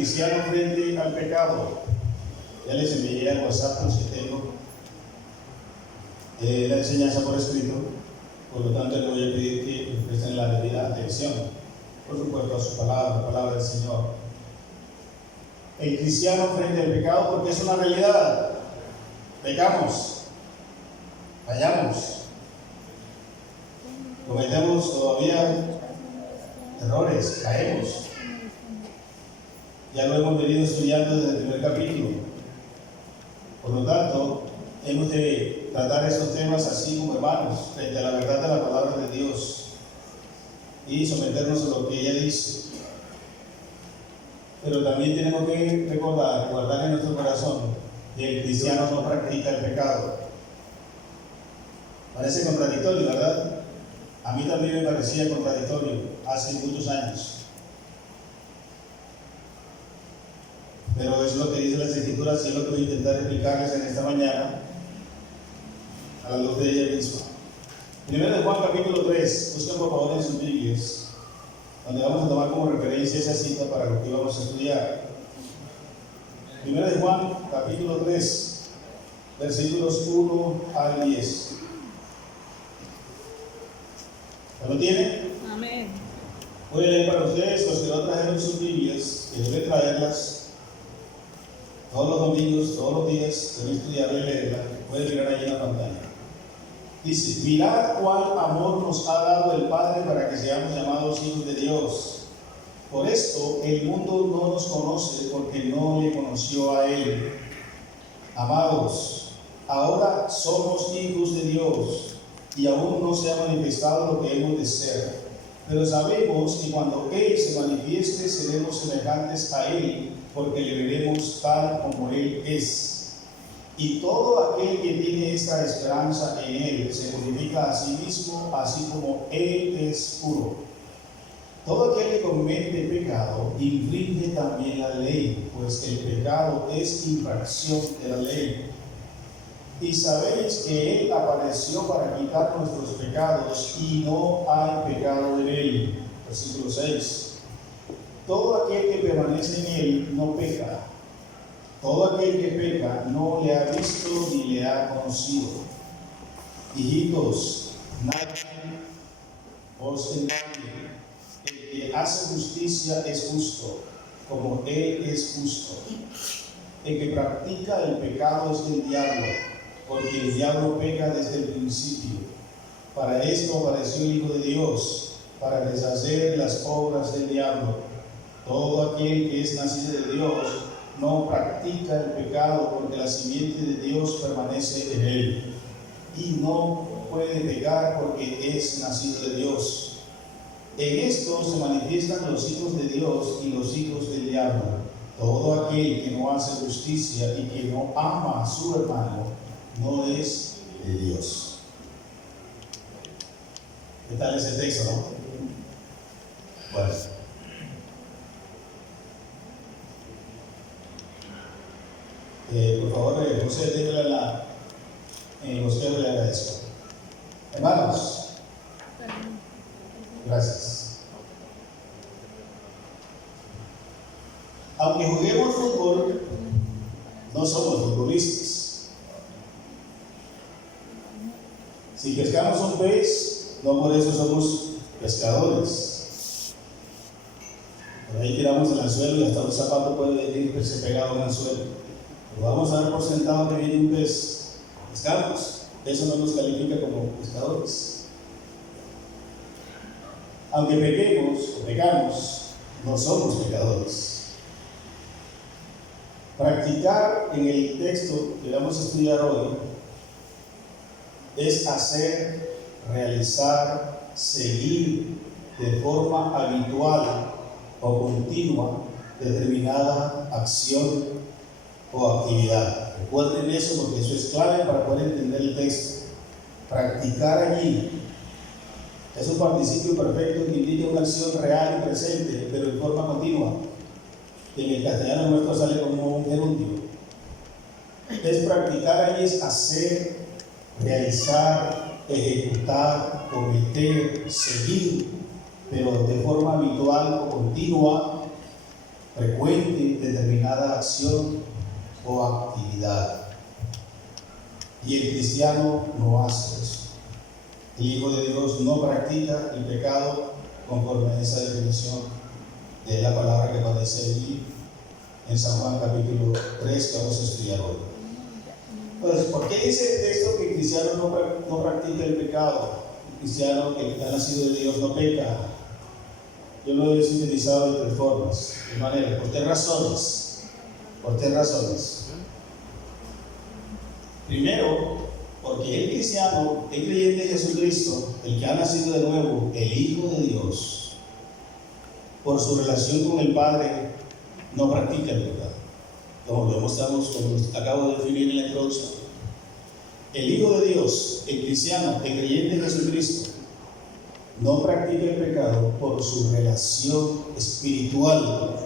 cristiano frente al pecado. Ya les envié al WhatsApp, los que tengo la enseñanza por escrito. Por lo tanto, le voy a pedir que presten la debida atención, por supuesto, a su palabra, la palabra del Señor. El cristiano frente al pecado, porque es una realidad. Pecamos, fallamos, cometemos todavía errores, caemos. Ya lo hemos venido estudiando desde el primer capítulo. Por lo tanto, hemos de tratar estos temas así como hermanos, frente a la verdad de la palabra de Dios y someternos a lo que ella dice. Pero también tenemos que recordar, guardar en nuestro corazón, que el cristiano no practica el pecado. Parece contradictorio, ¿verdad? A mí también me parecía contradictorio hace muchos años. Pero es lo que dice las Escrituras y es lo que voy a intentar explicarles en esta mañana a la luz de ella misma. Primero de Juan capítulo 3, busquen por favor en sus Biblias, donde vamos a tomar como referencia esa cita para lo que vamos a estudiar. Primero de Juan capítulo 3, versículos 1 al 10. ¿Lo tienen? Amén. Voy a leer para ustedes, los que no trajeron sus Biblias, que deben traerlas todos los domingos, todos los días, deben estudiarla y leerla. Pueden mirar ahí en la pantalla. Dice: mirad cuál amor nos ha dado el Padre para que seamos llamados hijos de Dios. Por esto el mundo no nos conoce, porque no le conoció a Él. Amados, ahora somos hijos de Dios, y aún no se ha manifestado lo que hemos de ser. Pero sabemos que cuando Él se manifieste, seremos semejantes a Él, porque le veremos tal como Él es. Y todo aquel que tiene esta esperanza en Él se purifica a sí mismo, así como Él es puro. Todo aquel que comete pecado infringe también la ley, pues el pecado es infracción de la ley. Y sabéis que Él apareció para quitar nuestros pecados, y no hay pecado en Él. Versículo 6. Todo aquel que permanece en Él no peca. Todo aquel que peca no le ha visto ni le ha conocido. Hijitos, nadie os engañe. El que hace justicia es justo, como Él es justo. El que practica el pecado es del diablo, porque el diablo peca desde el principio. Para esto apareció el Hijo de Dios, para deshacer las obras del diablo. Todo aquel que es nacido de Dios no practica el pecado, porque la simiente de Dios permanece en él, y no puede pecar porque es nacido de Dios. En esto se manifiestan los hijos de Dios y los hijos del diablo. Todo aquel que no hace justicia y que no ama a su hermano no es de Dios. ¿Qué tal ese texto, no? Bueno. Por favor, José, déjela en el bosqueo, le agradezco. Hermanos, gracias. Aunque juguemos fútbol, no somos futbolistas. Si pescamos un pez, no por eso somos pescadores. Por ahí tiramos el anzuelo y hasta un zapato puede irse pegado a un anzuelo. Lo vamos a dar por sentado que viene un pez. Pescamos. Eso no nos califica como pescadores. Aunque pequemos o pecamos, no somos pecadores. Practicar en el texto que vamos a estudiar hoy es hacer, realizar, seguir de forma habitual o continua determinada acción o actividad. Recuerden eso, porque eso es clave para poder entender el texto. Practicar allí es un participio perfecto que indica una acción real y presente, pero en forma continua. En el castellano nuestro sale como un gerundio. Es practicar allí, es hacer, realizar, ejecutar, cometer, seguir, pero de forma habitual o continua, frecuente determinada acción o actividad. Y el cristiano no hace eso. El Hijo de Dios no practica el pecado conforme a esa definición de la palabra que aparece allí en San Juan capítulo 3 que vamos a estudiar hoy. Entonces, ¿por qué dice el texto que el cristiano no practica el pecado? El cristiano que ha nacido de Dios no peca. Yo lo he sintetizado de tres formas, de manera, por tres razones. Por tres razones. Primero, porque el cristiano, el creyente de Jesucristo, el que ha nacido de nuevo, el Hijo de Dios, por su relación con el Padre, no practica el pecado. Como lo demostramos, como acabo de definir en la introducción. El Hijo de Dios, el cristiano, el creyente de Jesucristo, no practica el pecado por su relación espiritual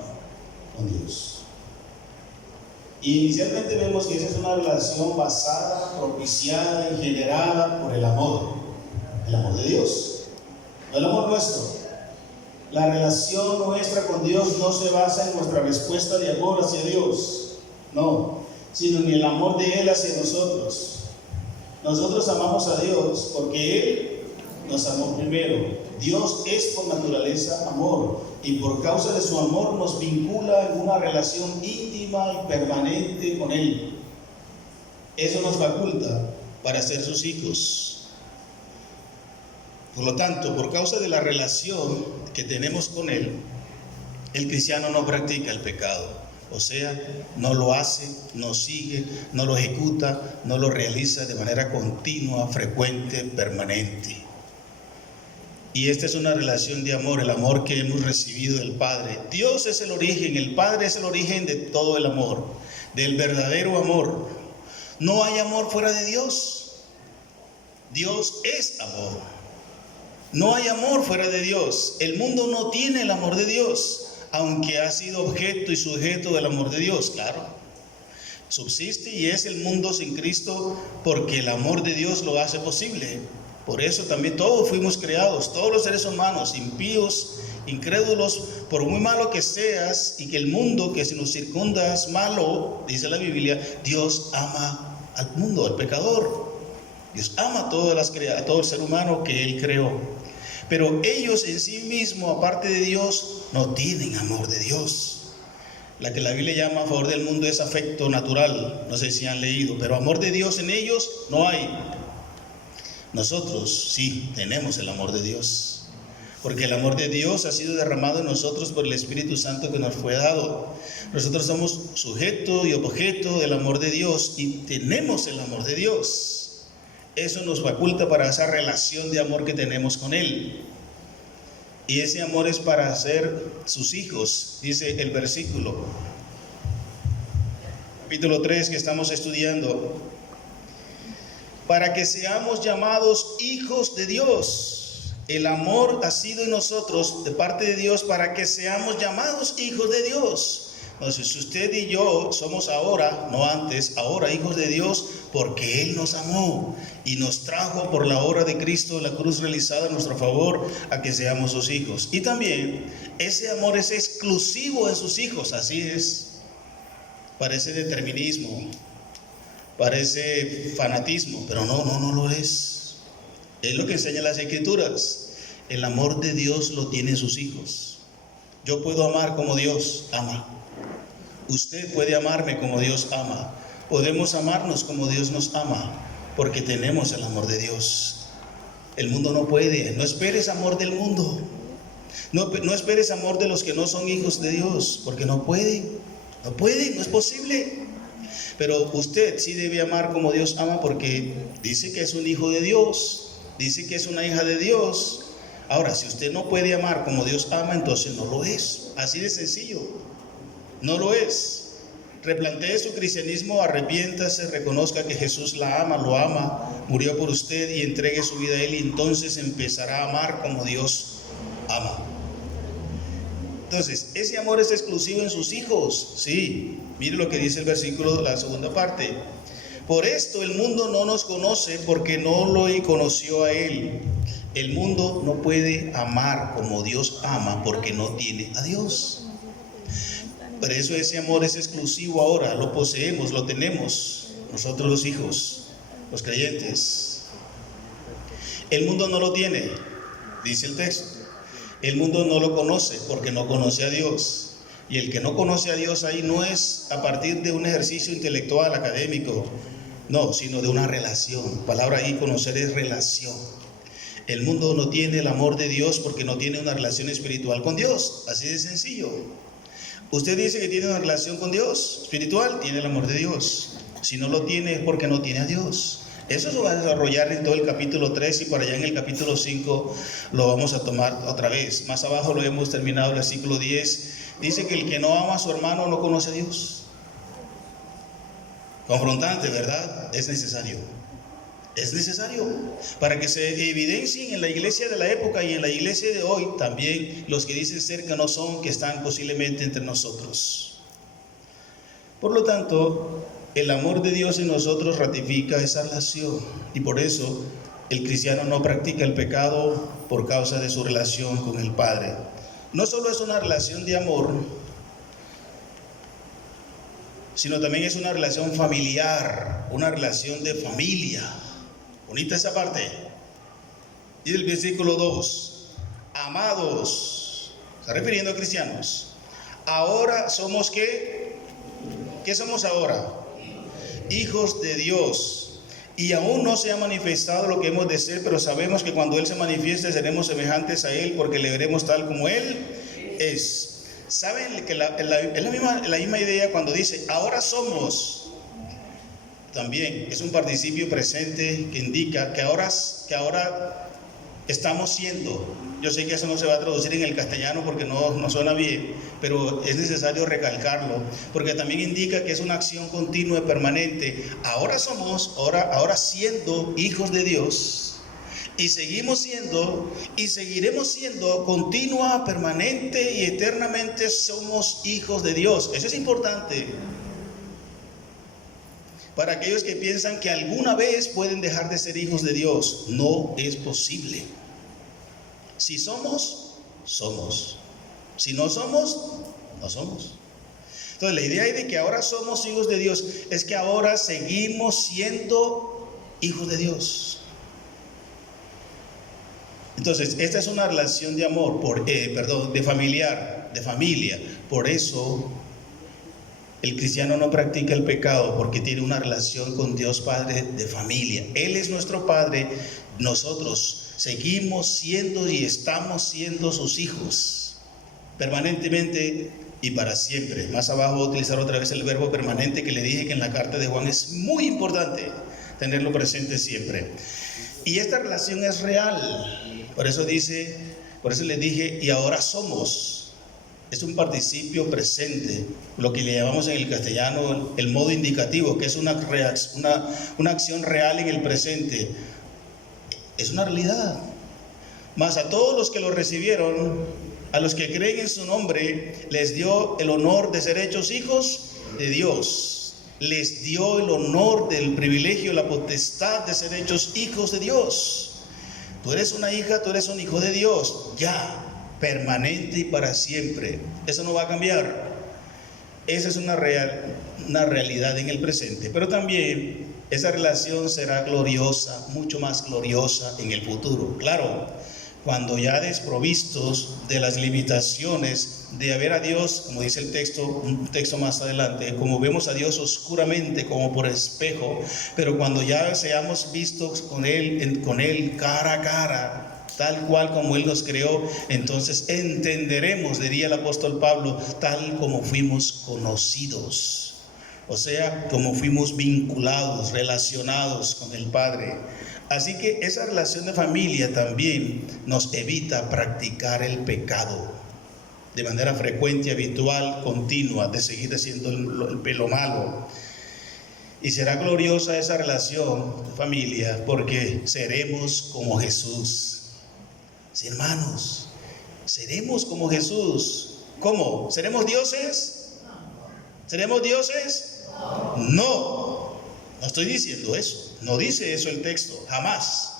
con Dios. Y inicialmente vemos que esa es una relación basada, propiciada y generada por el amor de Dios, no el amor nuestro. La relación nuestra con Dios no se basa en nuestra respuesta de amor hacia Dios, no, sino en el amor de Él hacia nosotros. Nosotros amamos a Dios porque Él nos amó primero. Dios es por naturaleza amor, y por causa de su amor nos vincula en una relación íntima y permanente con Él. Eso nos faculta para ser sus hijos. Por lo tanto, por causa de la relación que tenemos con Él, el cristiano no practica el pecado. O sea, no lo hace, no sigue, no lo ejecuta, no lo realiza de manera continua, frecuente, permanente. Y esta es una relación de amor, el amor que hemos recibido del Padre. Dios es el origen, el Padre es el origen de todo el amor, del verdadero amor. No hay amor fuera de Dios. Dios es amor. No hay amor fuera de Dios. El mundo no tiene el amor de Dios, aunque ha sido objeto y sujeto del amor de Dios, claro. Subsiste y es el mundo sin Cristo porque el amor de Dios lo hace posible. Por eso también todos fuimos creados, todos los seres humanos, impíos, incrédulos, por muy malo que seas y que el mundo que se nos circunda es malo, dice la Biblia, Dios ama al mundo, al pecador. Dios ama a todo el ser humano que Él creó. Pero ellos en sí mismos, aparte de Dios, no tienen amor de Dios. La que la Biblia llama a favor del mundo es afecto natural, no sé si han leído, pero amor de Dios en ellos no hay. Nosotros sí tenemos el amor de Dios, porque el amor de Dios ha sido derramado en nosotros por el Espíritu Santo que nos fue dado. Nosotros somos sujeto y objeto del amor de Dios y tenemos el amor de Dios. Eso nos faculta para esa relación de amor que tenemos con Él. Y ese amor es para ser sus hijos, dice el versículo, capítulo 3 que estamos estudiando. Para que seamos llamados hijos de Dios. El amor ha sido en nosotros de parte de Dios para que seamos llamados hijos de Dios. Entonces usted y yo somos ahora, no antes, ahora hijos de Dios porque Él nos amó y nos trajo por la obra de Cristo, la cruz realizada a nuestro favor, a que seamos sus hijos. Y también ese amor es exclusivo en sus hijos, así es. Parece determinismo. Parece fanatismo, pero no lo es. Es lo que enseñan las Escrituras. El amor de Dios lo tienen sus hijos. Yo puedo amar como Dios ama. Usted puede amarme como Dios ama. Podemos amarnos como Dios nos ama, porque tenemos el amor de Dios. El mundo no puede. No esperes amor del mundo. No esperes amor de los que no son hijos de Dios, porque no pueden, no es posible. Pero usted sí debe amar como Dios ama, porque dice que es un hijo de Dios, dice que es una hija de Dios. Ahora, si usted no puede amar como Dios ama, entonces no lo es. Así de sencillo, no lo es. Replantee su cristianismo, arrepiéntase, reconozca que Jesús la ama, lo ama, murió por usted y entregue su vida a Él, y entonces empezará a amar como Dios ama. Entonces, ese amor es exclusivo en sus hijos, sí. Mire lo que dice el versículo, la segunda parte. Por esto el mundo no nos conoce porque no lo conoció a Él. El mundo no puede amar como Dios ama porque no tiene a Dios. Por eso ese amor es exclusivo ahora, lo poseemos, lo tenemos nosotros los hijos, los creyentes. El mundo no lo tiene, dice el texto. El mundo no lo conoce porque no conoce a Dios. Y el que no conoce a Dios ahí no es a partir de un ejercicio intelectual, académico, no, sino de una relación. La palabra ahí conocer es relación. El mundo no tiene el amor de Dios porque no tiene una relación espiritual con Dios, así de sencillo. Usted dice que tiene una relación con Dios espiritual, tiene el amor de Dios. Si no lo tiene es porque no tiene a Dios. Eso se va a desarrollar en todo el capítulo 3 y por allá en el capítulo 5 lo vamos a tomar otra vez. Más abajo lo hemos terminado, el versículo 10. Dice que el que no ama a su hermano no conoce a Dios. Confrontante, ¿verdad? Es necesario. Es necesario para que se evidencien en la iglesia de la época y en la iglesia de hoy también los que dicen ser que no son, que están posiblemente entre nosotros. Por lo tanto, el amor de Dios en nosotros ratifica esa relación y por eso el cristiano no practica el pecado por causa de su relación con el Padre. No solo es una relación de amor, sino también es una relación familiar, una relación de familia. Bonita esa parte. Y el versículo 2, amados, está refiriendo a cristianos. Ahora somos ¿qué? ¿Qué somos ahora? Hijos de Dios. Y aún no se ha manifestado lo que hemos de ser, pero sabemos que cuando Él se manifieste seremos semejantes a Él, porque le veremos tal como Él es. ¿Saben que es la misma idea cuando dice ahora somos? También es un participio presente que indica que ahora estamos siendo. Yo sé que eso no se va a traducir en el castellano porque no suena bien, pero es necesario recalcarlo, porque también indica que es una acción continua y permanente. Ahora somos, ahora siendo hijos de Dios, y seguimos siendo, y seguiremos siendo continua, permanente y eternamente somos hijos de Dios. Eso es importante. Para aquellos que piensan que alguna vez pueden dejar de ser hijos de Dios, no es posible. Si somos, somos. Si no somos, no somos. Entonces la idea de que ahora somos hijos de Dios es que ahora seguimos siendo hijos de Dios. Entonces esta es una relación de amor, de familia. Por eso el cristiano no practica el pecado porque tiene una relación con Dios Padre de familia. Él es nuestro Padre, nosotros seguimos siendo y estamos siendo sus hijos permanentemente y para siempre. Más abajo voy a utilizar otra vez el verbo permanente que le dije que en la carta de Juan es muy importante tenerlo presente siempre. Y esta relación es real. Por eso les dije, y ahora somos. Es un participio presente, lo que le llamamos en el castellano el modo indicativo, que es una acción real en el presente. Es una realidad. Mas a todos los que lo recibieron, a los que creen en su nombre, les dio el honor de ser hechos hijos de Dios. Les dio el honor del privilegio, la potestad de ser hechos hijos de Dios. Tú eres una hija, tú eres un hijo de Dios, ya. Permanente y para siempre. Eso no va a cambiar. Esa es una realidad en el presente. Pero también esa relación será gloriosa, mucho más gloriosa en el futuro. Claro, cuando ya desprovistos de las limitaciones de ver a Dios, como dice el texto, un texto más adelante, como vemos a Dios oscuramente, como por espejo, pero cuando ya seamos vistos con Él cara a cara, tal cual como Él nos creó, entonces entenderemos, diría el apóstol Pablo, tal como fuimos conocidos. O sea, como fuimos vinculados, relacionados con el Padre. Así que esa relación de familia también nos evita practicar el pecado de manera frecuente, habitual, continua, de seguir haciendo lo malo. Y será gloriosa esa relación de familia porque seremos como Jesús. Sí, hermanos, seremos como Jesús. ¿Cómo? ¿Seremos dioses? ¿Seremos dioses? No estoy diciendo eso. No dice eso el texto, jamás.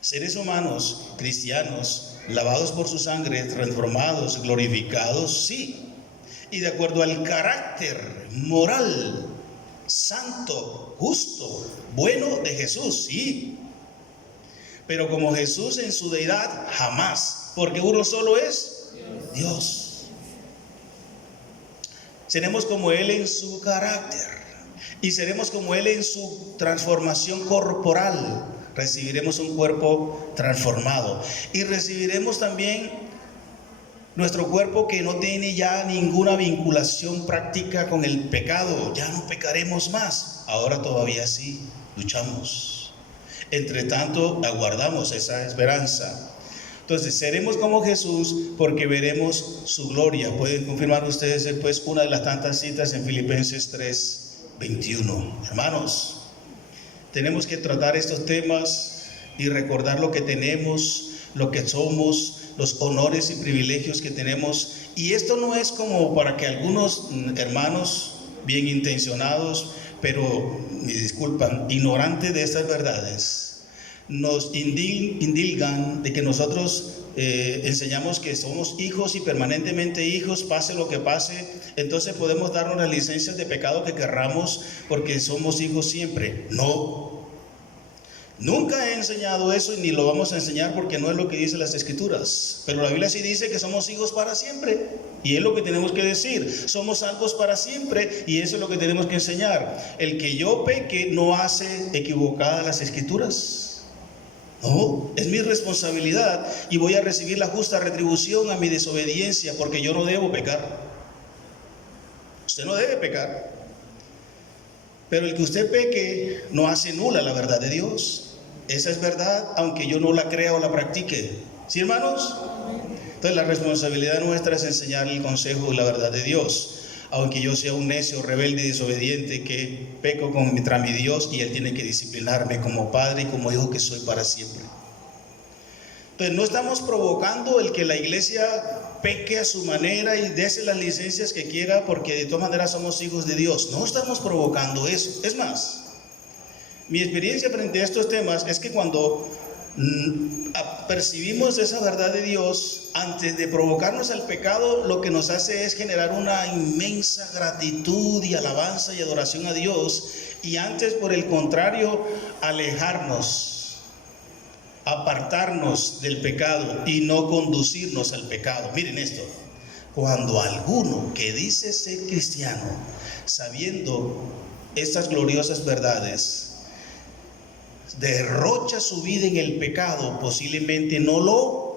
Seres humanos, cristianos, lavados por su sangre, transformados, glorificados, sí. y de acuerdo al carácter moral, santo, justo, bueno de Jesús, sí. Pero como Jesús en su deidad, jamás, porque uno solo es Dios. Seremos como Él en su carácter y seremos como Él en su transformación corporal. Recibiremos un cuerpo transformado y recibiremos también nuestro cuerpo que no tiene ya ninguna vinculación práctica con el pecado. Ya no pecaremos más. Ahora todavía sí, luchamos. Entre tanto, aguardamos esa esperanza. Entonces, seremos como Jesús porque veremos su gloria. Pueden confirmar ustedes después una de las tantas citas en Filipenses 3:21. Hermanos, tenemos que tratar estos temas y recordar lo que tenemos, lo que somos, los honores y privilegios que tenemos. Y esto no es como para que algunos hermanos bien intencionados, pero, me disculpan, ignorantes de estas verdades, nos indilgan de que nosotros enseñamos que somos hijos y permanentemente hijos, pase lo que pase, entonces podemos darnos las licencias de pecado que querramos porque somos hijos siempre. No, nunca he enseñado eso y ni lo vamos a enseñar porque no es lo que dicen las Escrituras. Pero la Biblia sí dice que somos hijos para siempre y es lo que tenemos que decir. Somos salvos para siempre y eso es lo que tenemos que enseñar. El que yo peque no hace equivocadas las Escrituras. No, es mi responsabilidad y voy a recibir la justa retribución a mi desobediencia porque yo no debo pecar. Usted no debe pecar. Pero el que usted peque no hace nula la verdad de Dios. Esa es verdad, aunque yo no la crea o la practique. ¿Sí, hermanos? Entonces la responsabilidad nuestra es enseñar el consejo y la verdad de Dios. Aunque yo sea un necio, rebelde y desobediente que peco contra mi Dios y Él tiene que disciplinarme como padre y como hijo que soy para siempre. Entonces no estamos provocando el que la iglesia peque a su manera y dése las licencias que quiera porque de todas maneras somos hijos de Dios. No estamos provocando eso. Es más, mi experiencia frente a estos temas es que cuando percibimos esa verdad de Dios, antes de provocarnos al pecado, lo que nos hace es generar una inmensa gratitud y alabanza y adoración a Dios, y antes, por el contrario, alejarnos, apartarnos del pecado y no conducirnos al pecado. Miren esto: cuando alguno que dice ser cristiano, sabiendo estas gloriosas verdades, derrocha su vida en el pecado, posiblemente no lo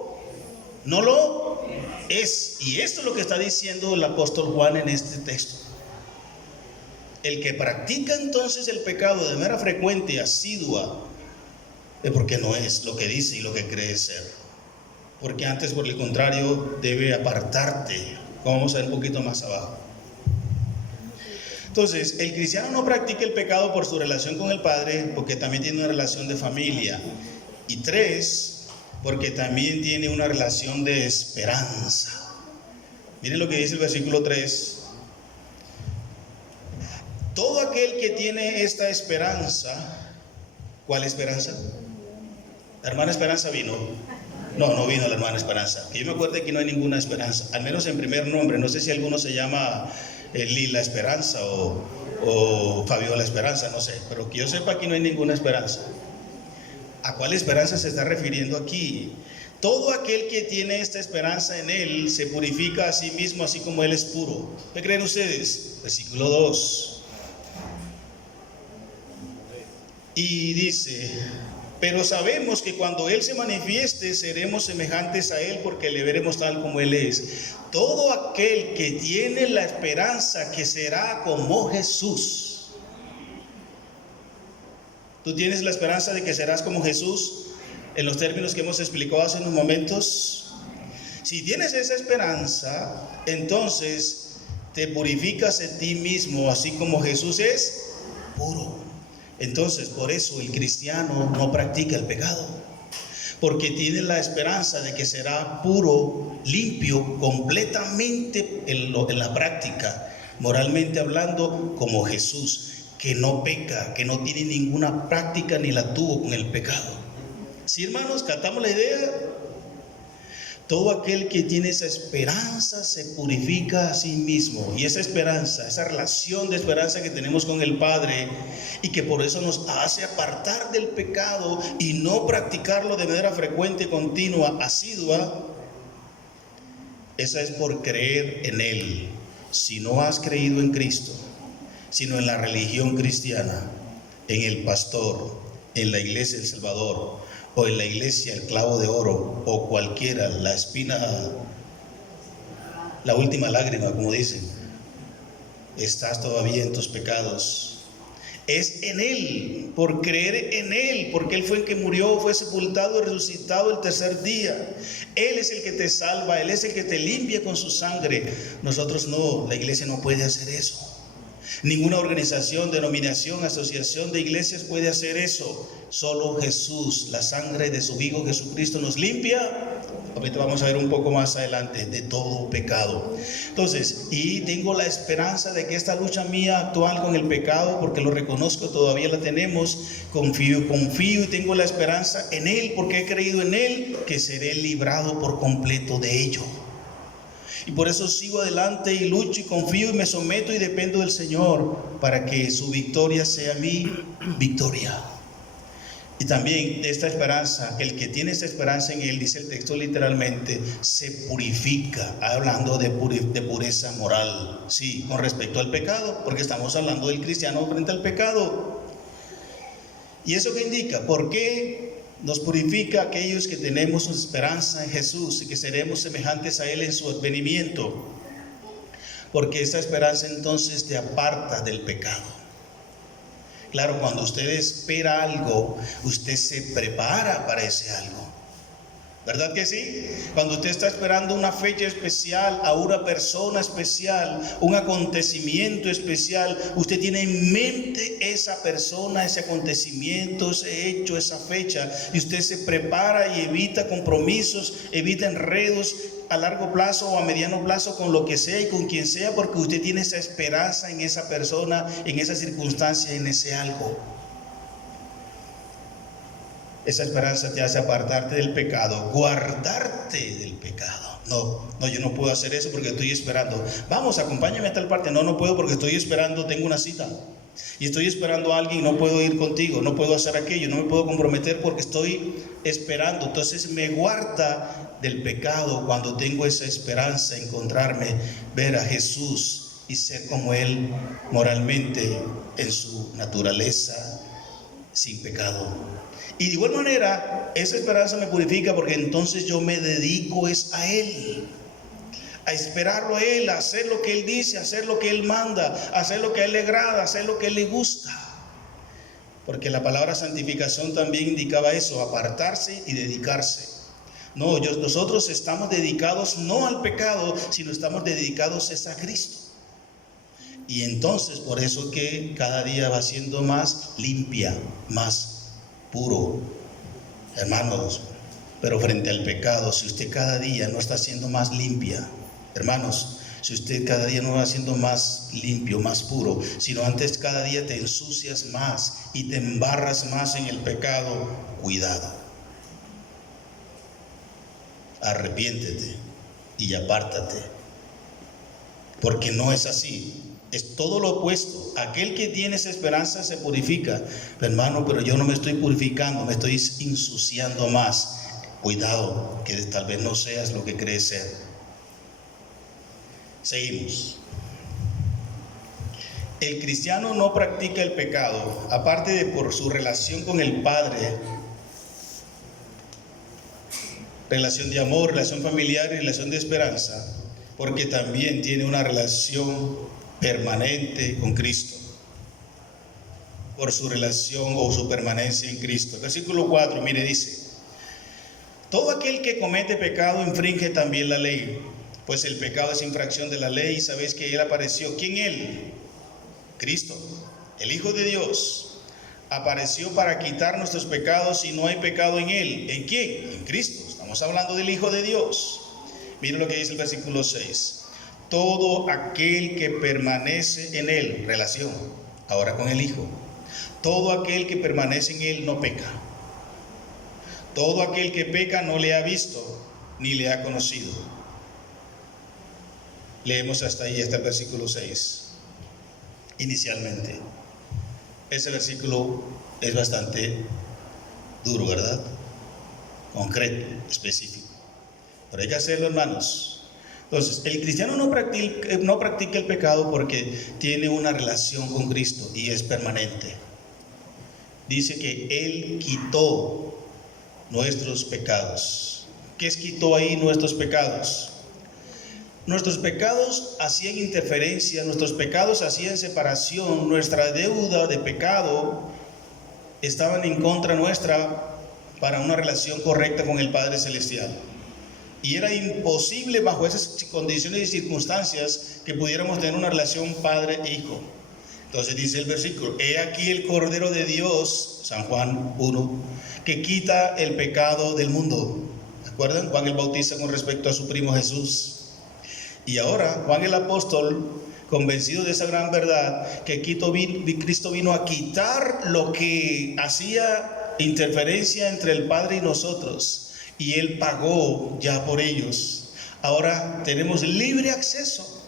es. Y esto es lo que está diciendo el apóstol Juan en este texto. El que practica entonces el pecado de manera frecuente, asidua, es porque no es lo que dice y lo que cree ser. Porque antes, por el contrario, debe apartarte, como vamos a ver un poquito más abajo. Entonces, el cristiano no practica el pecado por su relación con el Padre, porque también tiene una relación de familia. Y 3, porque también tiene una relación de esperanza. Miren lo que dice el versículo 3. Todo aquel que tiene esta esperanza, ¿cuál esperanza? ¿La hermana Esperanza vino? No vino la hermana Esperanza. Que yo me acuerdo que no hay ninguna esperanza, al menos en primer nombre. No sé si alguno se llama Lila Esperanza o Fabiola Esperanza, no sé, pero que yo sepa, aquí no hay ninguna esperanza. ¿A cuál esperanza se está refiriendo aquí? Todo aquel que tiene esta esperanza en Él se purifica a sí mismo, así como Él es puro. ¿Qué creen ustedes? Versículo 2. Y dice: pero sabemos que cuando Él se manifieste seremos semejantes a Él, porque le veremos tal como Él es. Todo aquel que tiene la esperanza que será como Jesús. ¿Tú tienes la esperanza de que serás como Jesús en los términos que hemos explicado hace unos momentos? Si tienes esa esperanza, entonces te purificas en ti mismo, así como Jesús es puro. Entonces, por eso el cristiano no practica el pecado, porque tiene la esperanza de que será puro, limpio, completamente en la práctica, moralmente hablando, como Jesús, que no peca, que no tiene ninguna práctica ni la tuvo con el pecado. ¿Sí, hermanos? ¿Captamos la idea? Todo aquel que tiene esa esperanza se purifica a sí mismo. Y esa esperanza, esa relación de esperanza que tenemos con el Padre y que por eso nos hace apartar del pecado y no practicarlo de manera frecuente, continua, asidua, esa es por creer en Él. Si no has creído en Cristo, sino en la religión cristiana, en el pastor, en la iglesia del Salvador, o en la iglesia el clavo de oro, o cualquiera, la espina, la última lágrima, como dicen, estás todavía en tus pecados. Es en Él, por creer en Él, porque Él fue el que murió, fue sepultado y resucitado el tercer día. Él es el que te salva, Él es el que te limpia con su sangre. Nosotros no, la iglesia no puede hacer eso. Ninguna organización, denominación, asociación de iglesias puede hacer eso. Solo Jesús, la sangre de su Hijo Jesucristo nos limpia. Ahorita vamos a ver un poco más adelante, de todo pecado. Entonces, y tengo la esperanza de que esta lucha mía actual con el pecado, porque lo reconozco, todavía la tenemos, confío y tengo la esperanza en Él, porque he creído en Él, que seré librado por completo de ello. Y por eso sigo adelante y lucho y confío y me someto y dependo del Señor para que su victoria sea mi victoria. Y también de esta esperanza, el que tiene esta esperanza en Él, dice el texto literalmente, se purifica, hablando de pureza moral. Sí, con respecto al pecado, porque estamos hablando del cristiano frente al pecado. ¿Y eso qué indica? ¿Por qué nos purifica aquellos que tenemos esperanza en Jesús y que seremos semejantes a Él en su advenimiento? Porque esta esperanza entonces te aparta del pecado. Claro, cuando usted espera algo, usted se prepara para ese algo. ¿Verdad que sí? Cuando usted está esperando una fecha especial, a una persona especial, un acontecimiento especial, usted tiene en mente esa persona, ese acontecimiento, ese hecho, esa fecha, y usted se prepara y evita compromisos, evita enredos a largo plazo o a mediano plazo con lo que sea y con quien sea, porque usted tiene esa esperanza en esa persona, en esa circunstancia, en ese algo. Esa esperanza te hace apartarte del pecado, guardarte del pecado. No, yo no puedo hacer eso porque estoy esperando. Vamos, acompáñame a tal parte. No puedo porque estoy esperando, tengo una cita. Y estoy esperando a alguien, no puedo ir contigo, no puedo hacer aquello, no me puedo comprometer porque estoy esperando. Entonces me guarda del pecado cuando tengo esa esperanza, encontrarme, ver a Jesús y ser como Él moralmente en su naturaleza, sin pecado. Y de igual manera, esa esperanza me purifica porque entonces yo me dedico es a Él, a esperarlo a Él, a hacer lo que Él dice, a hacer lo que Él manda, a hacer lo que a Él le agrada, a hacer lo que a Él le gusta. Porque la palabra santificación también indicaba eso, apartarse y dedicarse. No, nosotros estamos dedicados no al pecado, sino estamos dedicados es a Cristo. Y entonces por eso que cada día va siendo más limpia, más puro, hermanos. Pero frente al pecado, si usted cada día no está siendo más limpia, hermanos, si usted cada día no va siendo más limpio, más puro, sino antes cada día te ensucias más y te embarras más en el pecado, cuidado. Arrepiéntete y apártate, porque no es así. Es todo lo opuesto. Aquel que tiene esa esperanza se purifica. Hermano, pero yo no me estoy purificando, me estoy ensuciando más. Cuidado, que tal vez no seas lo que crees ser. Seguimos. El cristiano no practica el pecado, aparte de por su relación con el Padre, relación de amor, relación familiar y relación de esperanza, porque también tiene una relación permanente con Cristo, por su relación o su permanencia en Cristo. El versículo 4, mire, dice: todo aquel que comete pecado infringe también la ley, pues el pecado es infracción de la ley, y sabéis que Él apareció. ¿Quién Él? Cristo, el Hijo de Dios, apareció para quitar nuestros pecados y no hay pecado en Él. ¿En quién? En Cristo. Estamos hablando del Hijo de Dios. Mire lo que dice el versículo 6. Todo aquel que permanece en Él, relación, ahora con el Hijo. Todo aquel que permanece en Él no peca. Todo aquel que peca no le ha visto. ni le ha conocido. Leemos hasta ahí, hasta el versículo 6. Inicialmente. Ese versículo es bastante duro, ¿verdad? Concreto, específico. Pero hay que hacerlo, hermanos. Entonces, el cristiano no practica el pecado porque tiene una relación con Cristo y es permanente. Dice que Él quitó nuestros pecados. ¿Qué es quitó ahí nuestros pecados? Nuestros pecados hacían interferencia, nuestros pecados hacían separación, nuestra deuda de pecado estaban en contra nuestra para una relación correcta con el Padre Celestial. Y era imposible bajo esas condiciones y circunstancias que pudiéramos tener una relación padre e hijo. Entonces dice el versículo: he aquí el Cordero de Dios, San Juan 1, que quita el pecado del mundo. ¿Recuerdan? Juan el Bautista con respecto a su primo Jesús. Y ahora Juan el apóstol, convencido de esa gran verdad, que Cristo vino a quitar lo que hacía interferencia entre el Padre y nosotros, y Él pagó ya por ellos. Ahora tenemos libre acceso.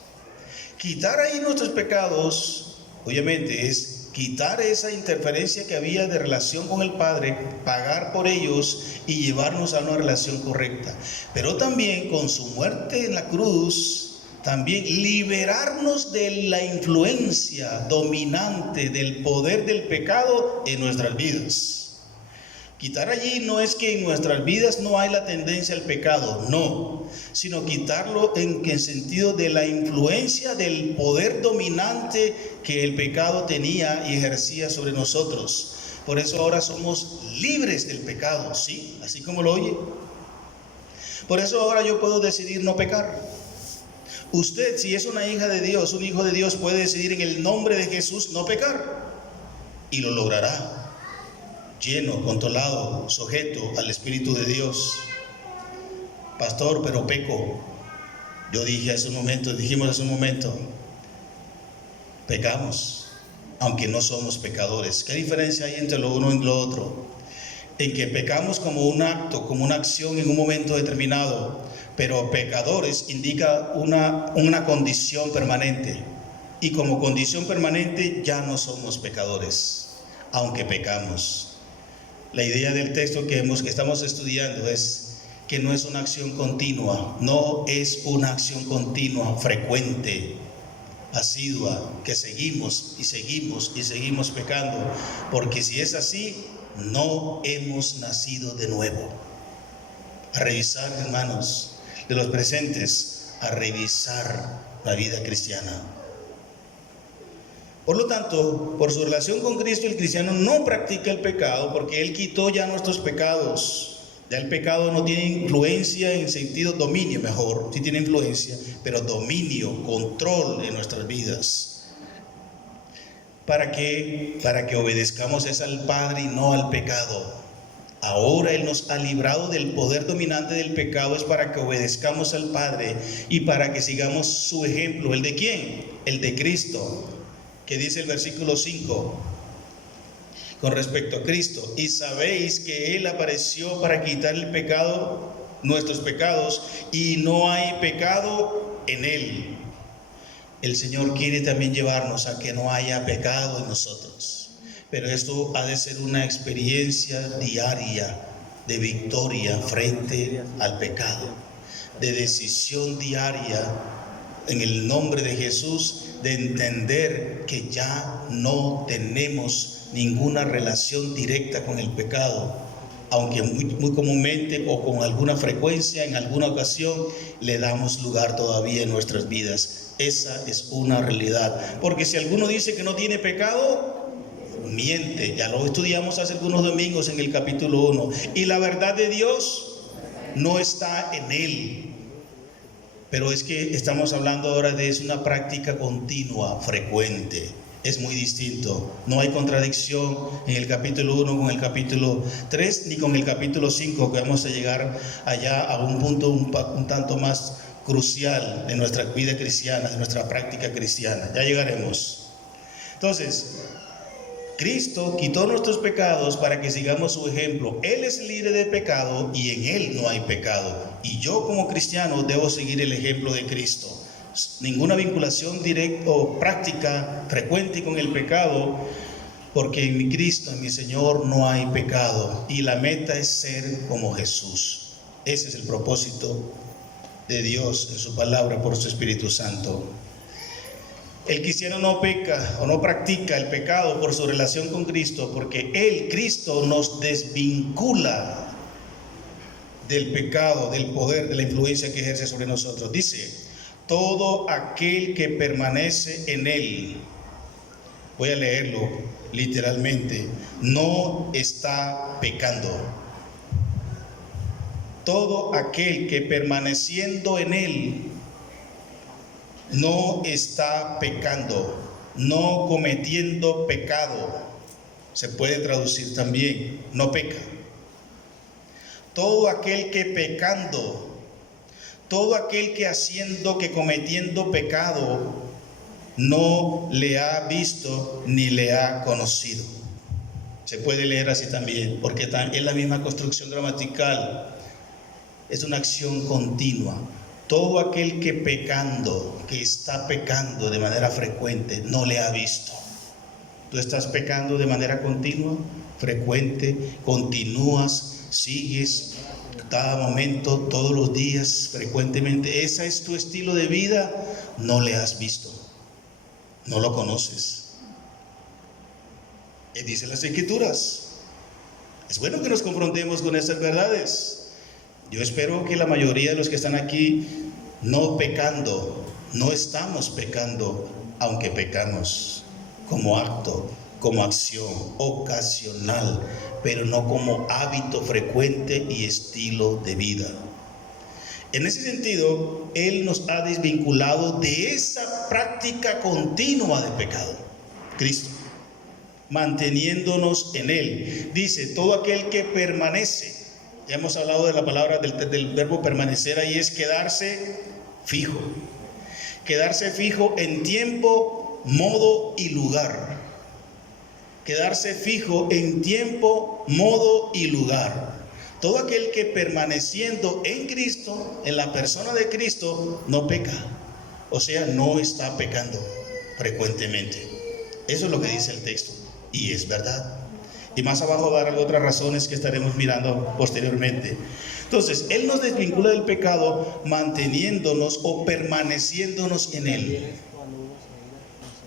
Quitar ahí nuestros pecados, obviamente, es quitar esa interferencia que había de relación con el Padre, pagar por ellos y llevarnos a una relación correcta. Pero también con su muerte en la cruz, también liberarnos de la influencia dominante del poder del pecado en nuestras vidas. Quitar allí no es que en nuestras vidas no hay la tendencia al pecado, no, sino quitarlo en sentido de la influencia del poder dominante que el pecado tenía y ejercía sobre nosotros. Por eso ahora somos libres del pecado, ¿sí? Así como lo oye. Por eso ahora yo puedo decidir no pecar. Usted, si es una hija de Dios, un hijo de Dios, puede decidir en el nombre de Jesús no pecar, y lo logrará, lleno, controlado, sujeto al Espíritu de Dios. Pastor, pero peco. Dijimos hace un momento, pecamos, aunque no somos pecadores. ¿Qué diferencia hay entre lo uno y lo otro? En que pecamos como un acto, como una acción en un momento determinado, pero pecadores indica una condición permanente, y como condición permanente ya no somos pecadores, aunque pecamos. La idea del texto que estamos estudiando es que no es una acción continua, no es una acción continua, frecuente, asidua, que seguimos y seguimos y seguimos pecando, porque si es así, no hemos nacido de nuevo. A revisar, hermanos, de los presentes, a revisar la vida cristiana. Por lo tanto, por su relación con Cristo, el cristiano no practica el pecado porque Él quitó ya nuestros pecados. Ya el pecado no tiene influencia en sentido dominio, mejor, sí tiene influencia, pero dominio, control en nuestras vidas. ¿Para qué? Para que obedezcamos es al Padre y no al pecado. Ahora Él nos ha librado del poder dominante del pecado, es para que obedezcamos al Padre y para que sigamos su ejemplo. ¿El de quién? El de Cristo, que dice el versículo 5 con respecto a Cristo: y sabéis que Él apareció para quitar el pecado, nuestros pecados, y no hay pecado en Él. El Señor quiere también llevarnos a que no haya pecado en nosotros. Pero esto ha de ser una experiencia diaria de victoria frente al pecado, de decisión diaria en el nombre de Jesús, de entender que ya no tenemos ninguna relación directa con el pecado, aunque muy comúnmente o con alguna frecuencia, en alguna ocasión, le damos lugar todavía en nuestras vidas. Esa es una realidad, porque si alguno dice que no tiene pecado, miente. Ya lo estudiamos hace algunos domingos en el capítulo 1. Y la verdad de Dios no está en él. Pero es que estamos hablando ahora de una práctica continua, frecuente. Es muy distinto. No hay contradicción en el capítulo 1 con el capítulo 3, ni con el capítulo 5, que vamos a llegar allá a un punto un tanto más crucial de nuestra vida cristiana, de nuestra práctica cristiana. Ya llegaremos. Entonces, Cristo quitó nuestros pecados para que sigamos su ejemplo. Él es libre de pecado y en Él no hay pecado. Y yo como cristiano debo seguir el ejemplo de Cristo. Ninguna vinculación directa o práctica frecuente con el pecado, porque en mi Cristo, en mi Señor, no hay pecado. Y la meta es ser como Jesús. Ese es el propósito de Dios en su palabra por su Espíritu Santo. El cristiano no peca o no practica el pecado por su relación con Cristo, porque Él, Cristo, nos desvincula del pecado, del poder, de la influencia que ejerce sobre nosotros. Dice, todo aquel que permanece en Él, voy a leerlo literalmente, no está pecando. Todo aquel que permaneciendo en Él no está pecando, no cometiendo pecado. Se puede traducir también, no peca. Todo aquel que pecando, todo aquel que haciendo, que cometiendo pecado, no le ha visto ni le ha conocido. Se puede leer así también, porque es la misma construcción gramatical, es una acción continua. Todo aquel que pecando, que está pecando de manera frecuente, no le ha visto. Tú estás pecando de manera continua, frecuente, continúas, sigues cada momento, todos los días, frecuentemente. Ese es tu estilo de vida, no le has visto, no lo conoces. Y dice las Escrituras. Es bueno que nos confrontemos con estas verdades. Yo espero que la mayoría de los que están aquí no pecando, no estamos pecando, aunque pecamos como acto, como acción ocasional, pero no como hábito frecuente y estilo de vida. En ese sentido, Él nos ha desvinculado de esa práctica continua de pecado, Cristo, manteniéndonos en Él. Dice, todo aquel que permanece. Ya hemos hablado de la palabra del verbo permanecer, ahí es quedarse fijo. Quedarse fijo en tiempo, modo y lugar. Quedarse fijo en tiempo, modo y lugar. Todo aquel que permaneciendo en Cristo, en la persona de Cristo, no peca. O sea, no está pecando frecuentemente. Eso es lo que dice el texto. Y es verdad. Y más abajo daré otras razones que estaremos mirando posteriormente. Entonces, Él nos desvincula del pecado manteniéndonos o permaneciéndonos en Él,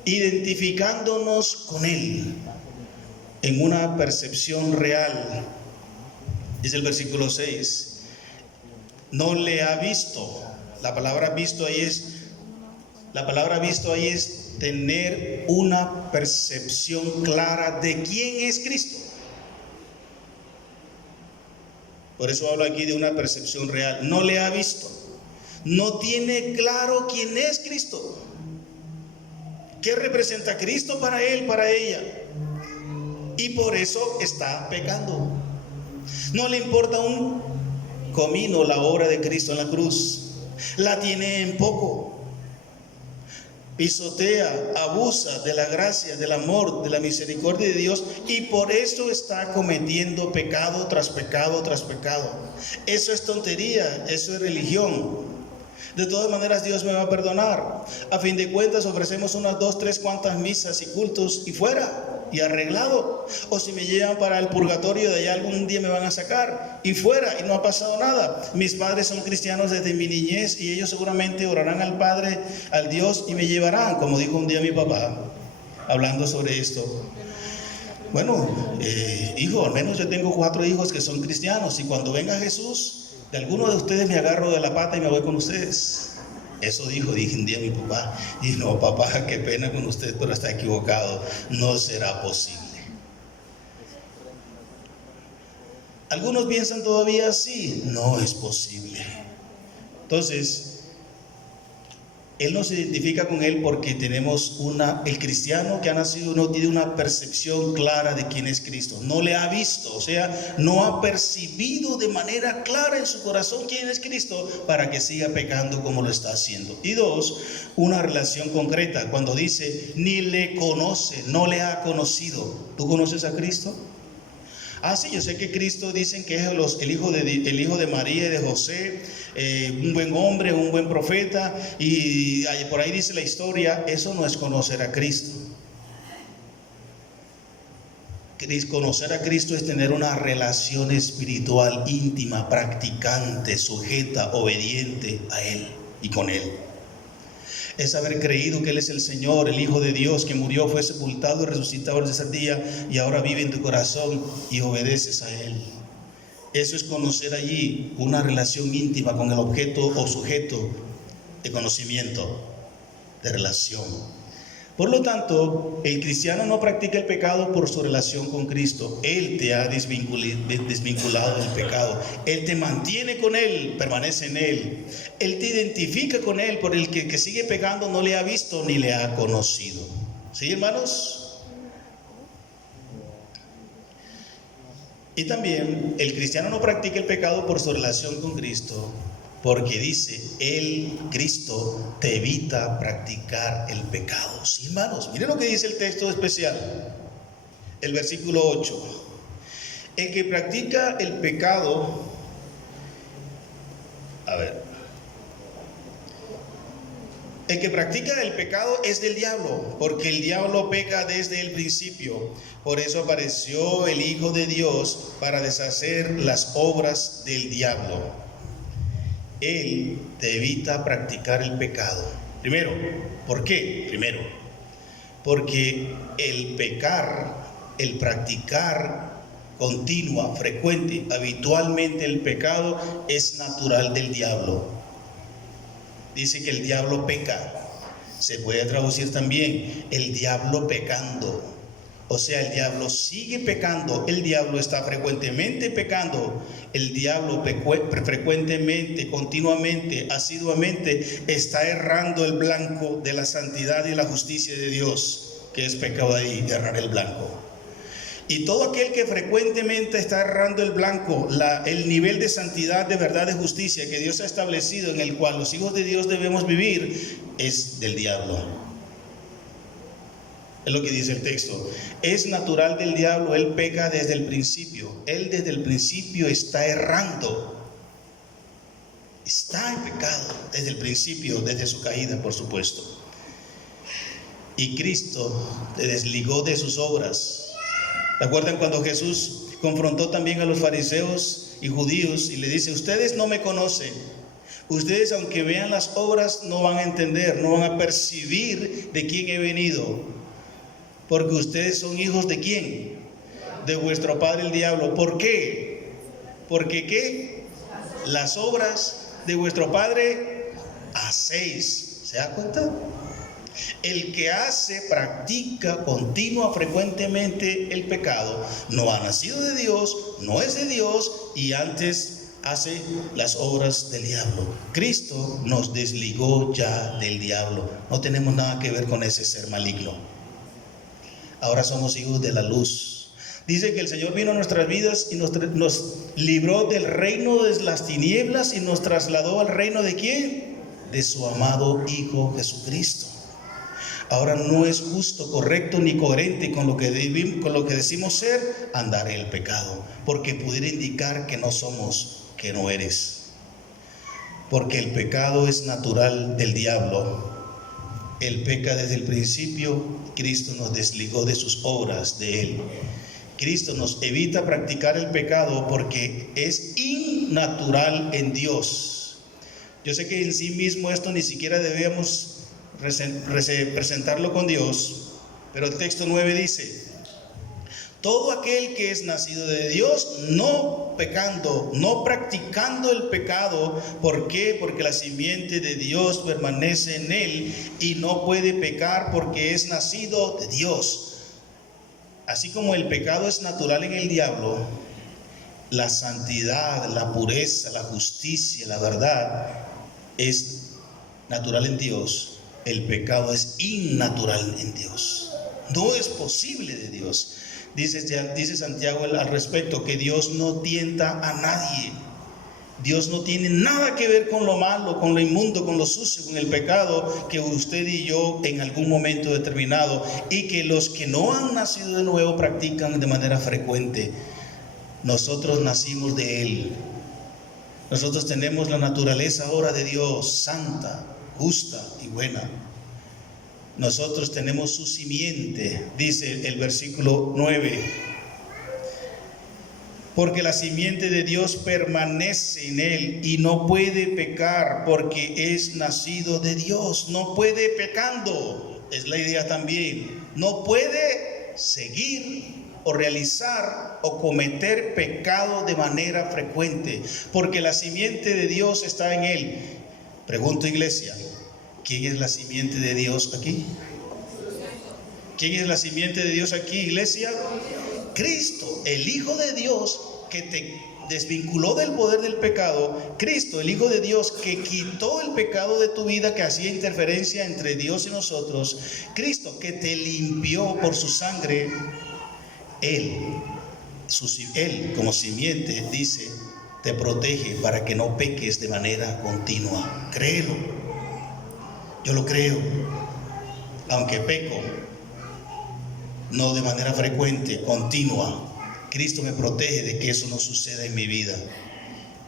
identificándonos con Él en una percepción real. Dice el versículo 6, no le ha visto. La palabra visto ahí es tener una percepción clara de quién es Cristo. Por eso hablo aquí de una percepción real. No le ha visto, no tiene claro quién es Cristo, qué representa Cristo para él, para ella, y por eso está pecando. No le importa un comino la obra de Cristo en la cruz, la tiene en poco. Pisotea, abusa de la gracia, del amor, de la misericordia de Dios, y por eso está cometiendo pecado tras pecado tras pecado. Eso es tontería, eso es religión. De todas maneras Dios me va a perdonar. A fin de cuentas ofrecemos unas 2, 3 cuantas misas y cultos y fuera, y arreglado. O si me llevan para el purgatorio, de allá algún día me van a sacar y fuera, y no ha pasado nada. Mis padres son cristianos desde mi niñez y ellos seguramente orarán al Padre, al Dios, y me llevarán, como dijo un día mi papá hablando sobre esto. Bueno, hijo, al menos yo tengo 4 hijos que son cristianos, y cuando venga Jesús, de alguno de ustedes me agarro de la pata y me voy con ustedes. Eso dije un día mi papá. Y no, papá, qué pena con usted, pero está equivocado. No será posible. Algunos piensan todavía así. No es posible. Entonces, Él nos identifica con Él porque tenemos el cristiano que ha nacido no tiene una percepción clara de quién es Cristo. No le ha visto, o sea, no ha percibido de manera clara en su corazón quién es Cristo para que siga pecando como lo está haciendo. Y 2, una relación concreta. Cuando dice, ni le conoce, no le ha conocido. ¿Tú conoces a Cristo? Ah, sí, yo sé que Cristo dicen que es el hijo de María y de José, un buen hombre, un buen profeta, y por ahí dice la historia. Eso no es conocer a Cristo. Conocer a Cristo es tener una relación espiritual íntima, practicante, sujeta, obediente a Él y con Él. Es haber creído que Él es el Señor, el Hijo de Dios, que murió, fue sepultado y resucitado el tercer día y ahora vive en tu corazón y obedeces a Él. Eso es conocer allí una relación íntima con el objeto o sujeto de conocimiento, de relación. Por lo tanto, el cristiano no practica el pecado por su relación con Cristo. Él te ha desvinculado del pecado. Él te mantiene con Él, permanece en Él. Él te identifica con Él, por el que sigue pecando no le ha visto ni le ha conocido. ¿Sí, hermanos? Y también el cristiano no practica el pecado por su relación con Cristo, porque dice, Cristo te evita practicar el pecado. Sí, hermanos, miren lo que dice el texto especial, el versículo 8. El que practica el pecado, el que practica el pecado es del diablo, porque el diablo peca desde el principio. Por eso apareció el Hijo de Dios para deshacer las obras del diablo. Él te evita practicar el pecado. Primero, ¿por qué? Primero, porque el pecar, el practicar continua, frecuente, habitualmente el pecado es natural del diablo. Dice que el diablo peca. Se puede traducir también el diablo pecando. O sea, el diablo sigue pecando, el diablo está frecuentemente pecando, el diablo frecuentemente, continuamente, asiduamente está errando el blanco de la santidad y la justicia de Dios, que es pecado ahí, errar el blanco. Y todo aquel que frecuentemente está errando el blanco, el nivel de santidad, de verdad, de justicia que Dios ha establecido, en el cual los hijos de Dios debemos vivir, es del diablo. Es lo que dice el texto. Es natural del diablo, él peca desde el principio. Él desde el principio está errando. Está en pecado desde el principio, desde su caída, por supuesto. Y Cristo te desligó de sus obras. ¿Se acuerdan cuando Jesús confrontó también a los fariseos y judíos y le dice, ustedes no me conocen? Ustedes, aunque vean las obras, no van a entender, no van a percibir de quién he venido. Porque ustedes son hijos ¿de quién? De vuestro padre el diablo. ¿Por qué? Porque ¿qué? Las obras de vuestro padre hacéis. ¿Se da cuenta? El que practica continua, frecuentemente el pecado, no ha nacido de Dios, no es de Dios y antes hace las obras del diablo. Cristo nos desligó ya del diablo. No tenemos nada que ver con ese ser maligno. Ahora somos hijos de la luz. Dice que el Señor vino a nuestras vidas y nos libró del reino de las tinieblas y nos trasladó al reino ¿de quién? De su amado Hijo Jesucristo. Ahora no es justo, correcto ni coherente con lo que decimos ser, andar en el pecado, porque pudiera indicar que no somos, que no eres. Porque el pecado es natural del diablo. Él peca desde el principio. Cristo nos desligó de sus obras, de Él. Cristo nos evita practicar el pecado porque es innatural en Dios. Yo sé que en sí mismo esto ni siquiera debemos presentarlo con Dios, pero el texto 9 dice, todo aquel que es nacido de Dios, no pecando, no practicando el pecado. ¿Por qué? Porque la simiente de Dios permanece en él y no puede pecar porque es nacido de Dios. Así como el pecado es natural en el diablo, la santidad, la pureza, la justicia, la verdad es natural en Dios. El pecado es innatural en Dios. No es posible de Dios. Dice Santiago al respecto que Dios no tienta a nadie. Dios no tiene nada que ver con lo malo, con lo inmundo, con lo sucio, con el pecado que usted y yo en algún momento determinado y que los que no han nacido de nuevo practican de manera frecuente. nosotros nacimos de Él. Nosotros tenemos la naturaleza ahora de Dios, santa, justa y buena. Nosotros tenemos su simiente, dice el versículo 9. Porque la simiente de Dios permanece en él y no puede pecar porque es nacido de Dios. No puede pecando, es la idea también. No puede seguir o realizar o cometer pecado de manera frecuente, porque la simiente de Dios está en él. Pregunto, iglesia, ¿quién es la simiente de Dios aquí? ¿Quién es la simiente de Dios aquí, iglesia? Cristo, el Hijo de Dios que te desvinculó del poder del pecado. Cristo, el Hijo de Dios que quitó el pecado de tu vida, que hacía interferencia entre Dios y nosotros. Cristo que te limpió por su sangre. Él como simiente, dice, te protege para que no peques de manera continua. Créelo. Yo lo creo. Aunque peco, no de manera frecuente, continua, Cristo me protege de que eso no suceda en mi vida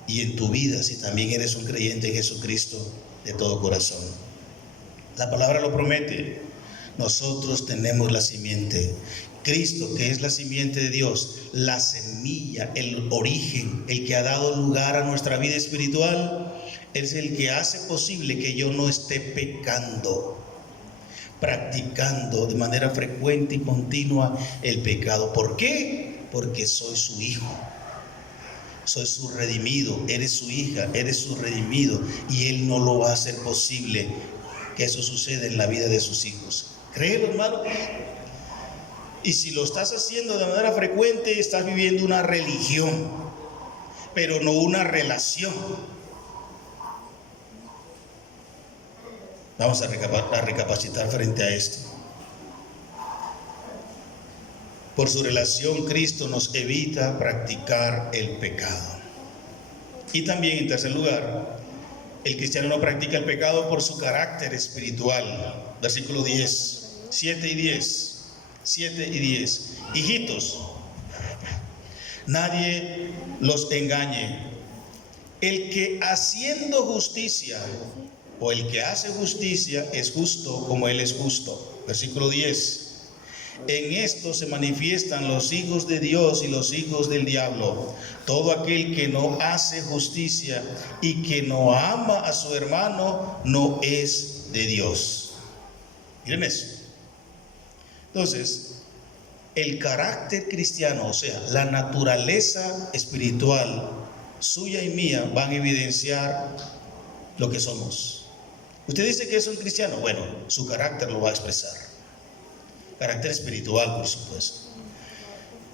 y en tu vida, si también eres un creyente en Jesucristo de todo corazón. La palabra lo promete. Nosotros tenemos la simiente. Cristo, que es la simiente de Dios, la semilla, el origen, el que ha dado lugar a nuestra vida espiritual, es el que hace posible que yo no esté pecando, practicando de manera frecuente y continua el pecado. ¿Por qué? Porque soy su hijo, soy su redimido, eres su hija, eres su redimido, y Él no lo va a hacer posible que eso suceda en la vida de sus hijos. Créelo, hermano. Y si lo estás haciendo de manera frecuente, estás viviendo una religión, pero no una relación. Vamos a recapacitar frente a esto. Por su relación, Cristo nos evita practicar el pecado. Y también, en tercer lugar, el cristiano no practica el pecado por su carácter espiritual. Versículo 10, 7 y 10. 7 y 10. Hijitos, nadie los engañe. El que haciendo justicia, o el que hace justicia, es justo como Él es justo. Versículo 10. En esto se manifiestan los hijos de Dios y los hijos del diablo. Todo aquel que no hace justicia y que no ama a su hermano no es de Dios. Miren eso. Entonces, el carácter cristiano, o sea, la naturaleza espiritual suya y mía, van a evidenciar lo que somos. Usted dice que es un cristiano, bueno, su carácter lo va a expresar. Carácter espiritual, por supuesto.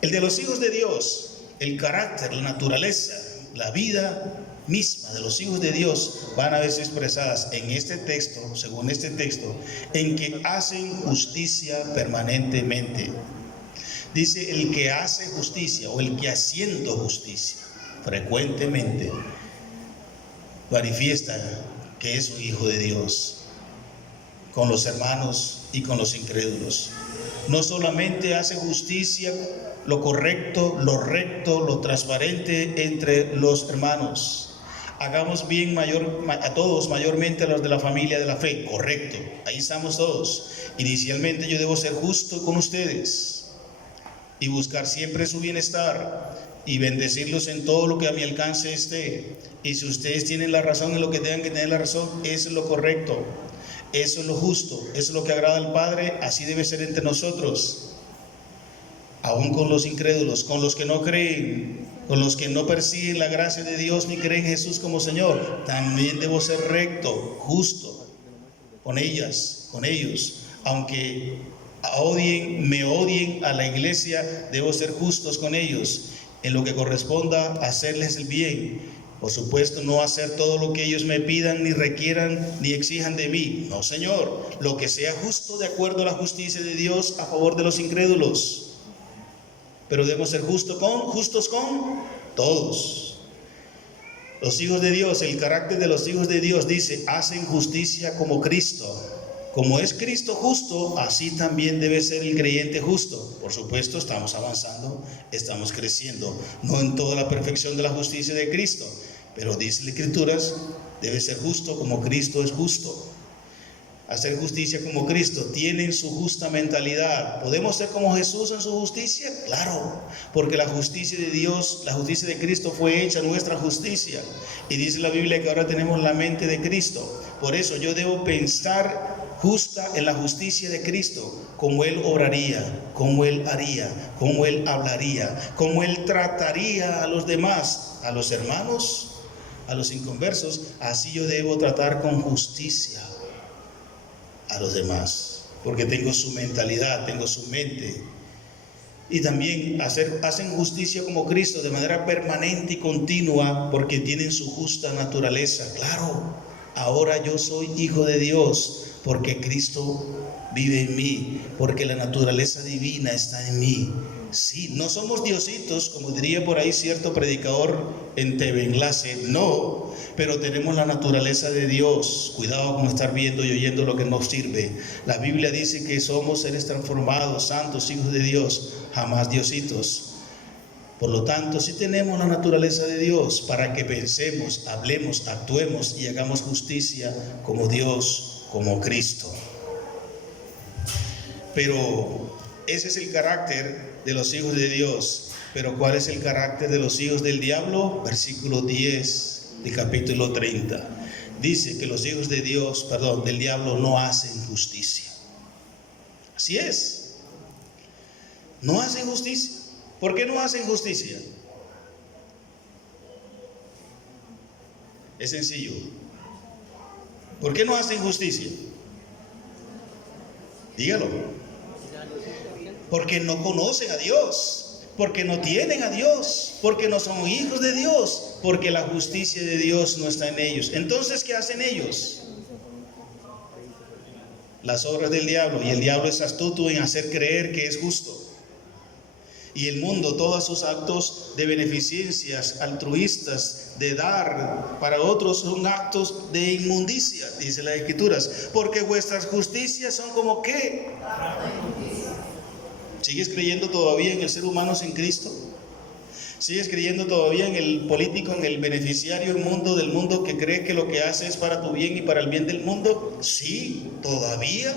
El de los hijos de Dios, el carácter, la naturaleza, la vida misma de los hijos de Dios van a verse expresadas en este texto, según este texto, en que hacen justicia permanentemente. Dice el que hace justicia, o el que haciendo justicia frecuentemente manifiesta que es un hijo de Dios con los hermanos y con los incrédulos. No solamente hace justicia, lo correcto, lo recto, lo transparente entre los hermanos. Hagamos bien a todos, mayormente a los de la familia de la fe. Correcto, ahí estamos todos. Inicialmente yo debo ser justo con ustedes y buscar siempre su bienestar y bendecirlos en todo lo que a mi alcance esté. Y si ustedes tienen la razón en lo que tengan que tener la razón, eso es lo correcto, eso es lo justo, eso es lo que agrada al Padre. Así debe ser entre nosotros. Aún con los incrédulos, con los que no creen, con los que no persiguen la gracia de Dios ni creen en Jesús como Señor, también debo ser recto, justo con ellas, con ellos. Aunque me odien a la iglesia, debo ser justos con ellos en lo que corresponda a hacerles el bien. Por supuesto, no hacer todo lo que ellos me pidan, ni requieran, ni exijan de mí. No, Señor, lo que sea justo de acuerdo a la justicia de Dios a favor de los incrédulos. Pero debemos ser justos con todos. Los hijos de Dios, el carácter de los hijos de Dios dice, hacen justicia como Cristo. Como es Cristo justo, así también debe ser el creyente justo. Por supuesto, estamos avanzando, estamos creciendo, no en toda la perfección de la justicia de Cristo, pero dice las Escrituras, debe ser justo como Cristo es justo. Hacer justicia como Cristo, tienen su justa mentalidad. ¿Podemos ser como Jesús en su justicia? Claro, porque la justicia de Dios, la justicia de Cristo fue hecha nuestra justicia. Y dice la Biblia que ahora tenemos la mente de Cristo. Por eso yo debo pensar justa en la justicia de Cristo, como Él obraría, como Él haría, como Él hablaría, como Él trataría a los demás, a los hermanos, a los inconversos. Así yo debo tratar con justicia a los demás, porque tengo su mentalidad, tengo su mente. Y también hacen justicia como Cristo de manera permanente y continua, porque tienen su justa naturaleza. Claro, ahora yo soy hijo de Dios, porque Cristo vive en mí, porque la naturaleza divina está en mí. Sí, no somos diositos, como diría por ahí cierto predicador en TV Enlace, no, pero tenemos la naturaleza de Dios. Cuidado con estar viendo y oyendo lo que nos sirve. La Biblia dice que somos seres transformados, santos, hijos de Dios, jamás diositos. Por lo tanto, sí tenemos la naturaleza de Dios para que pensemos, hablemos, actuemos y hagamos justicia como Dios, como Cristo. Pero ese es el carácter de los hijos de Dios. Pero ¿cuál es el carácter de los hijos del diablo? Versículo 10 del capítulo 30. Dice que los hijos de Dios, del diablo, no hacen justicia. Así es. No hacen justicia. ¿Por qué no hacen justicia? Es sencillo. ¿Por qué no hacen justicia? Dígalo. Porque no conocen a Dios, porque no tienen a Dios, porque no son hijos de Dios, porque la justicia de Dios no está en ellos. Entonces, ¿qué hacen ellos? Las obras del diablo. Y el diablo es astuto en hacer creer que es justo. Y el mundo, todos sus actos de beneficencias altruistas, de dar para otros, son actos de inmundicia, dice las Escrituras. Porque vuestras justicias son como ¿qué? ¿Sigues creyendo todavía en el ser humano sin Cristo? ¿Sigues creyendo todavía en el político, en el beneficiario del mundo que cree que lo que hace es para tu bien y para el bien del mundo? Sí, todavía.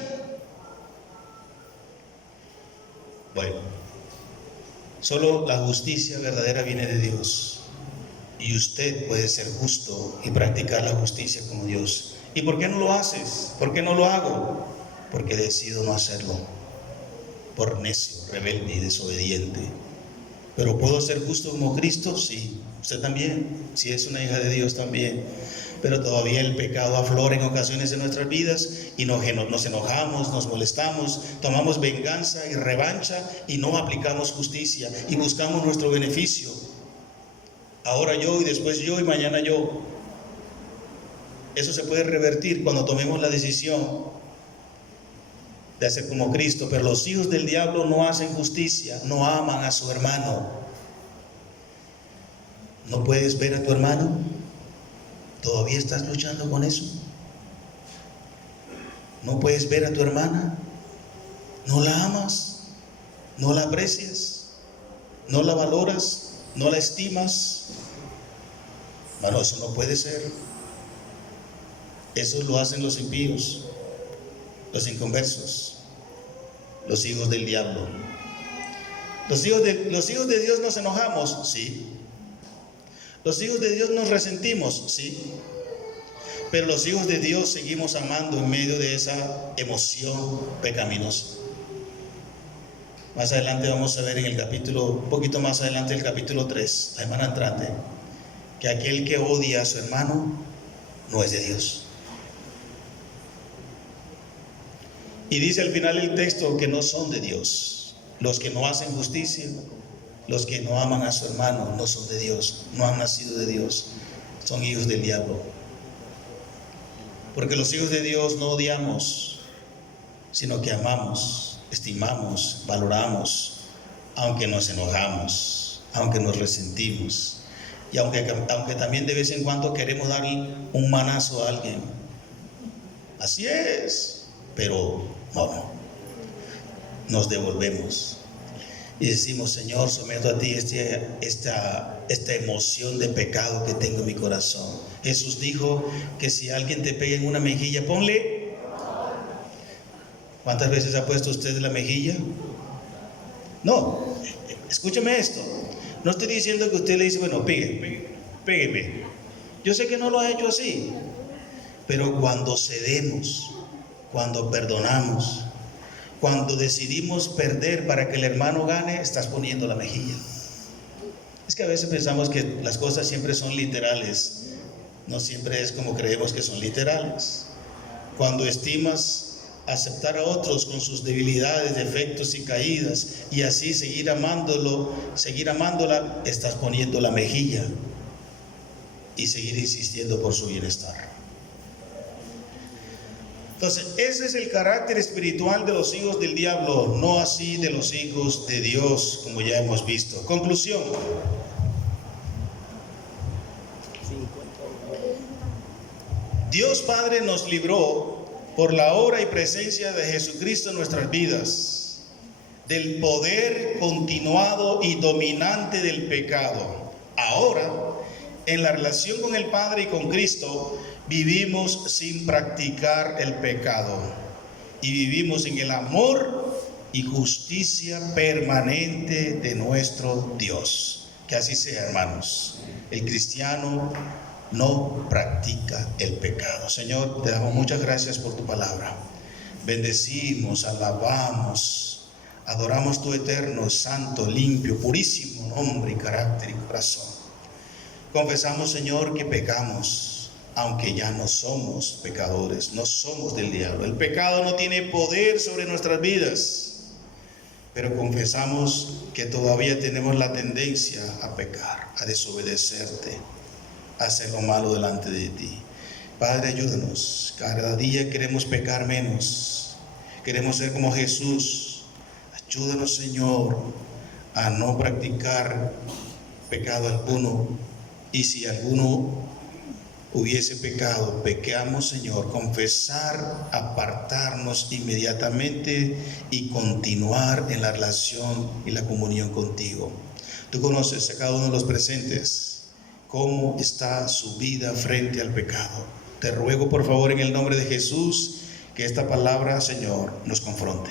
Bueno, solo la justicia verdadera viene de Dios. Y usted puede ser justo y practicar la justicia como Dios. ¿Y por qué no lo haces? ¿Por qué no lo hago? Porque decido no hacerlo. Por necio, rebelde y desobediente. Pero ¿puedo ser justo como Cristo? Sí. Usted también, si es una hija de Dios también. Pero todavía el pecado aflora en ocasiones en nuestras vidas y nos enojamos, nos molestamos, tomamos venganza y revancha y no aplicamos justicia y buscamos nuestro beneficio. Ahora yo y después yo y mañana yo. Eso se puede revertir cuando tomemos la decisión de hacer como Cristo. Pero los hijos del diablo no hacen justicia, no aman a su hermano. ¿No puedes ver a tu hermano? ¿Todavía estás luchando con eso? ¿No puedes ver a tu hermana? ¿No la amas? ¿No la aprecias? ¿No la valoras? ¿No la estimas? Bueno, eso no puede ser. Eso lo hacen los impíos, los inconversos, los hijos del diablo. Los hijos de Dios nos enojamos, sí. Los hijos de Dios nos resentimos, sí. Pero los hijos de Dios seguimos amando en medio de esa emoción pecaminosa. Más adelante vamos a ver en el capítulo, un poquito más adelante, el capítulo 3, la semana entrante, que aquel que odia a su hermano no es de Dios. Y dice al final el texto que no son de Dios. Los que no hacen justicia, los que no aman a su hermano, no son de Dios, no han nacido de Dios, son hijos del diablo. Porque los hijos de Dios no odiamos, sino que amamos, estimamos, valoramos, aunque nos enojamos, aunque nos resentimos, y aunque también de vez en cuando queremos darle un manazo a alguien. Así es. pero no, nos devolvemos y decimos: Señor, someto a ti esta emoción de pecado que tengo en mi corazón. Jesús dijo que si alguien te pega en una mejilla, ponle. ¿Cuántas veces ha puesto usted la mejilla? No, escúcheme esto. No estoy diciendo que usted le dice: bueno, pégueme. Yo sé que no lo ha hecho así, pero cuando cedemos, cuando perdonamos, cuando decidimos perder para que el hermano gane, estás poniendo la mejilla. Es que a veces pensamos que las cosas siempre son literales. No siempre es como creemos que son literales. Cuando estimas aceptar a otros con sus debilidades, defectos y caídas, y así seguir amándola, estás poniendo la mejilla y seguir insistiendo por su bienestar. Entonces, ese es el carácter espiritual de los hijos del diablo, no así de los hijos de Dios, como ya hemos visto. Conclusión. Dios Padre nos libró por la obra y presencia de Jesucristo en nuestras vidas del poder continuado y dominante del pecado. Ahora, en la relación con el Padre y con Cristo, vivimos sin practicar el pecado y vivimos en el amor y justicia permanente de nuestro Dios. Que así sea, hermanos. El cristiano no practica el pecado. Señor, te damos muchas gracias por tu palabra. Bendecimos, alabamos, adoramos tu eterno, santo, limpio, purísimo nombre y carácter y corazón. Confesamos, Señor, que pecamos, aunque ya no somos pecadores, no somos del diablo. El pecado no tiene poder sobre nuestras vidas, pero confesamos que todavía tenemos la tendencia a pecar, a desobedecerte, a hacer lo malo delante de ti. Padre, ayúdanos. Cada día queremos pecar menos, queremos ser como Jesús. Ayúdanos, Señor, a no practicar pecado alguno, y si alguno hubiese pecado, pequeamos, Señor, confesar, apartarnos inmediatamente y continuar en la relación y la comunión contigo. Tú conoces a cada uno de los presentes cómo está su vida frente al pecado. Te ruego, por favor, en el nombre de Jesús, que esta palabra, Señor, nos confronte.